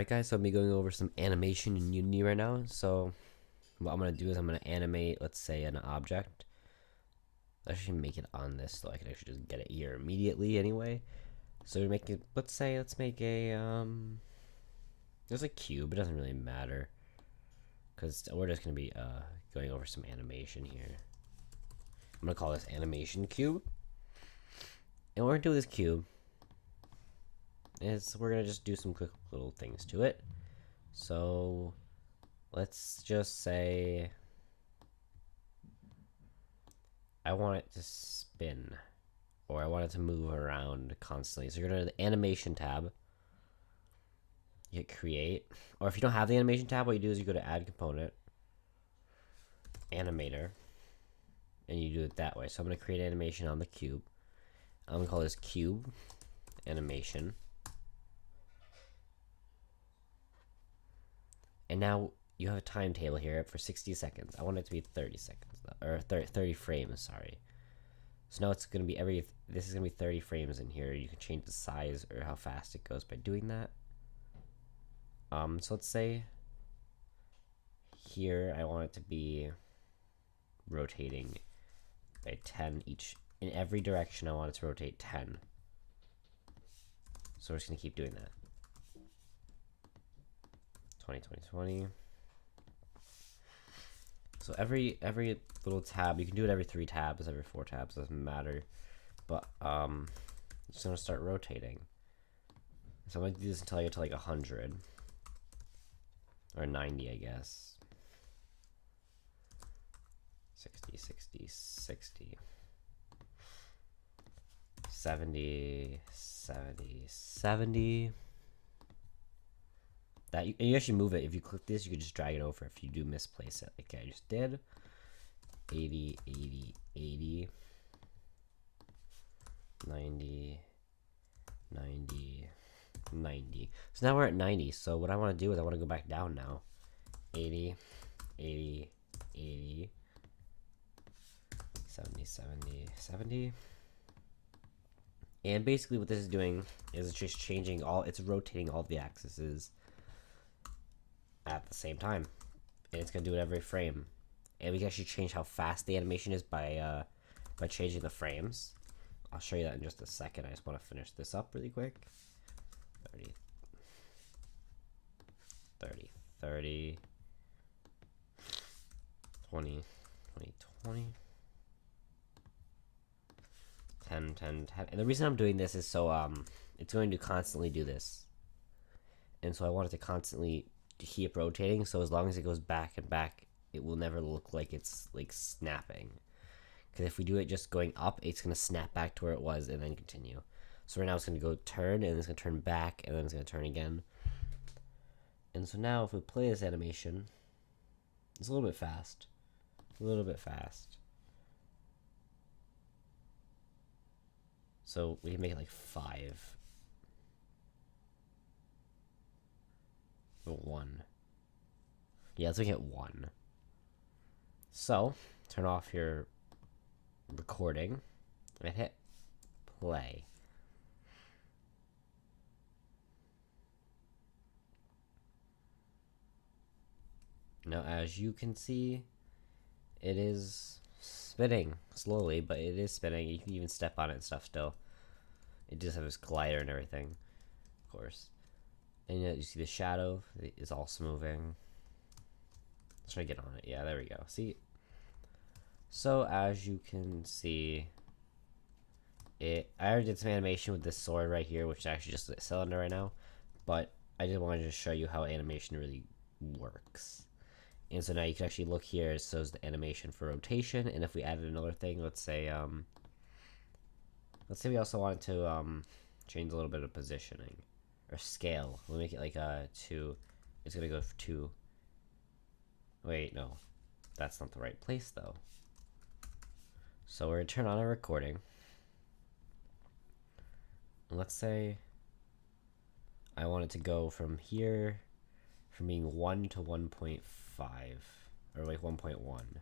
Alright guys, so I'm be going over some animation in Unity right now. So what I'm going to do is I'm going to animate, let's say, an object. Let's actually make it on this so I can actually just get it here immediately anyway. So we make it, let's make a, there's a cube, it doesn't really matter. Because we're just going to be going over some animation here. I'm going to call this animation cube. And what we're going to do with this cube is we're going to just do some quick little things to it. So let's just say I want it to spin, or I want it to move around constantly. So you're going to the animation tab, you hit create, or if you don't have the animation tab, what you do is you go to add component, animator, and you do it that way. So I'm going to create animation on the cube. I'm going to call this cube animation. And now you have a timetable here for 60 seconds. I want it to be 30 seconds, or 30 frames, sorry. So now it's going to be this is going to be 30 frames in here. You can change the size or how fast it goes by doing that. So let's say here I want it to be rotating by 10 each. In every direction I want it to rotate 10. So we're just going to keep doing that. 20, 20, 20. So every little tab, you can do it every 3 tabs, every 4 tabs, doesn't matter. But it's gonna start rotating. So I'm gonna do this until I get to like 100 or 90, I guess. 60, 60, 60, 70, 70, 70. That you actually move it. If you click this, you can just drag it over if you do misplace it, like I just did. 80, 80, 80, 90, 90, 90. So now we're at 90. So what I want to do is I want to go back down now. 80, 80, 80, 70, 70, 70. And basically what this is doing is it's just changing it's rotating all the axes at the same time, and it's gonna do it every frame. And we can actually change how fast the animation is by changing the frames. I'll show you that in just a second. I just want to finish this up really quick. 30, 30, 30, 20, 20, 20, 10, 10, 10. And the reason I'm doing this is so it's going to constantly do this, and so I want it to constantly keep rotating, so as long as it goes back and back, it will never look like it's like snapping. Because if we do it just going up, it's going to snap back to where it was and then continue. So right now it's going to go turn, and it's going to turn back, and then it's going to turn again. And so now if we play this animation, it's a little bit fast. A little bit fast. So we can make it like 5. Or 1. Yeah, let's make it 1. So, turn off your recording and hit play. Now, as you can see, it is spinning slowly, but it is spinning. You can even step on it and stuff still. It does have this glider and everything, of course. And you see the shadow is also moving. Let's try to get on it. Yeah, there we go. See? So as you can see, I already did some animation with this sword right here, which is actually just a cylinder right now. But I just wanted to show you how animation really works. And so now you can actually look here, it shows the animation for rotation. And if we added another thing, let's say we also wanted to change a little bit of positioning or scale. We'll make it like 2. It's gonna go for 2. Wait, no, that's not the right place though. So we're gonna turn on our recording. And let's say I want it to go from here, from being 1 to 1.5, or like 1.1.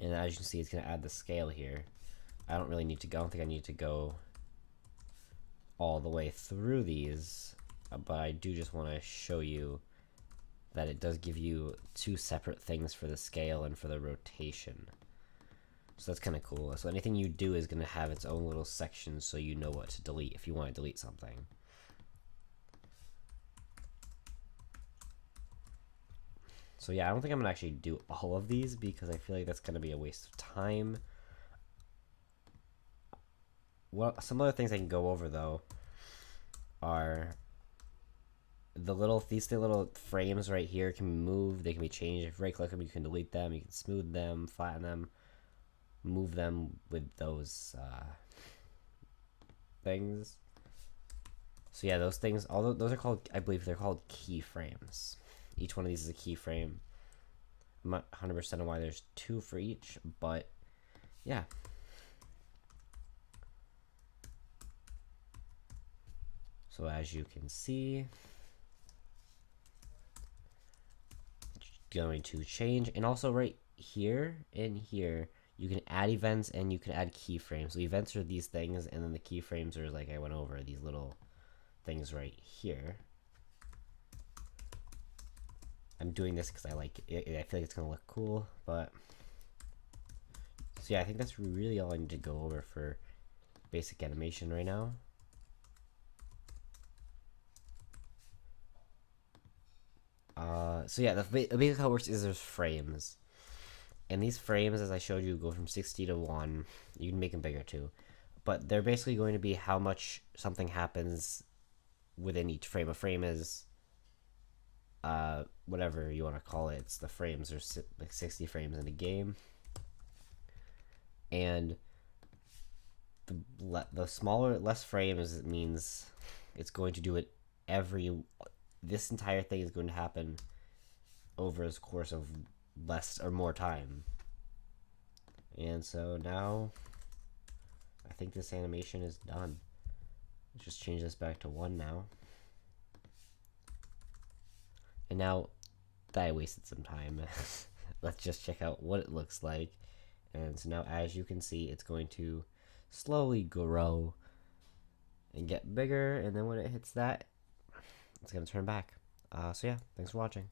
And as you can see, it's gonna add the scale here. I don't really need to go. I don't think I need to go all the way through these, but I do just want to show you that it does give you two separate things for the scale and for the rotation. So that's kind of cool. So anything you do is going to have its own little section so you know what to delete if you want to delete something. So yeah, I don't think I'm going to actually do all of these because I feel like that's going to be a waste of time. Well, some other things I can go over though are these little frames right here can be moved, they can be changed. If you right click them, you can delete them, you can smooth them, flatten them, move them with those things. So yeah, those things, all those are called, I believe they're called keyframes. Each one of these is a keyframe. I'm not 100% on why there's two for each, but yeah. So as you can see, it's going to change. And also right here and here, you can add events and you can add keyframes. So events are these things, and then the keyframes are, like I went over, these little things right here. I'm doing this because I like it. I feel like it's gonna look cool, but so yeah, I think that's really all I need to go over for basic animation right now. So yeah, the basically how it works is there's frames, and these frames, as I showed you, go from 60 to 1. You can make them bigger too, but they're basically going to be how much something happens within each frame. A frame is whatever you want to call it. It's the frames. There's like 60 frames in a game, and the smaller, less frames, it means it's going to do it this entire thing is going to happen over the course of less or more time. And so now I think this animation is done. Let's just change this back to 1 now. And now that I wasted some time, let's just check out what it looks like. And so now, as you can see, it's going to slowly grow and get bigger, and then when it hits that, it's going to turn back. So yeah, thanks for watching.